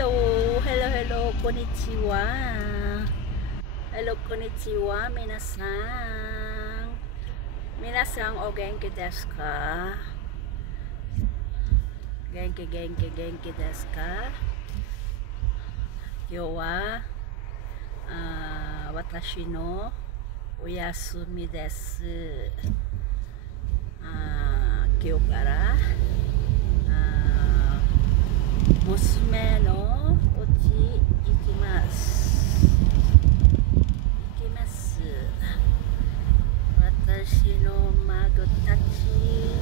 Hello, hello, hello, konnichiwa. Hello, konnichiwa, minasan. Minasan o genki desu ka? Genki desu ka? Kyou wa watashi no oyasumi desu. Kyou kara musume no uchi ikimasu. Watashi no mago tachi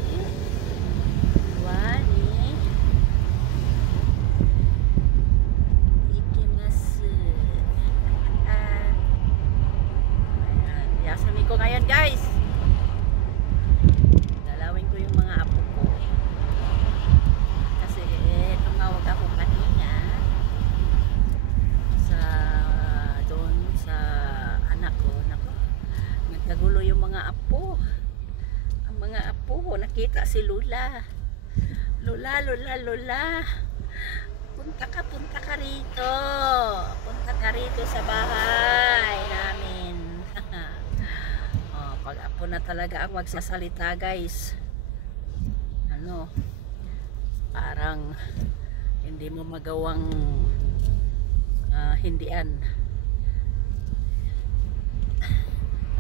wa ni ikimasu. Ayan, yasami ko ngayon, guys. Dalawin ko yung mga apo ko. Kasi tumawag ako kanina sa doon sa anak ko. Nako, nagkagulo yung mga apo. Ang mga apo, nakita si Lula. Lula, punta ka rito. Punta ka rito sa bahay namin. Pag apo na talaga ang magsasalita, guys. Ano, parang hindi mo magawang hindian.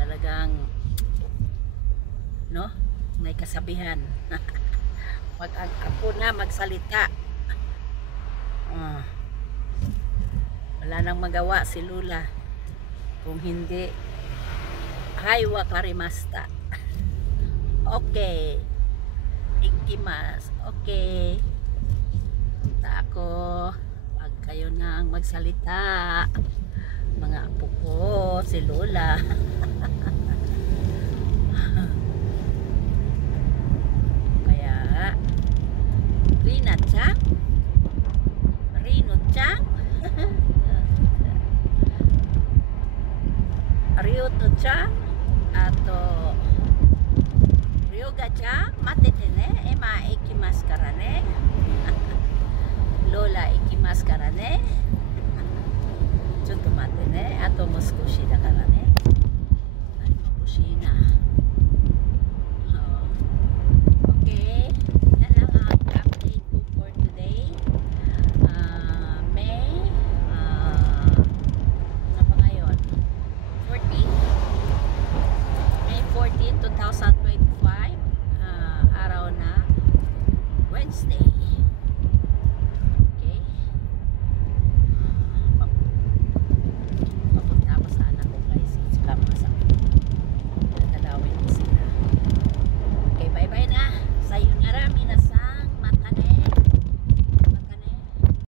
Talagang no, may kasabihan. Pag ang apo na magsalita, wala nang magawa si Lula kung hindi hay wakarimasta. Okay, ikimasu. Okay, punta ako pag kayo nang magsalita, mga apo ko, si Lola. Kaya Rina-chan, Rino-chan, Ryuto-chan, ato Ryoga-chan, matete ne, ema ikimasu kara ne. Lola ikimasu kara ne. Chotto matte ne, ato mo sukoshi da kara ne.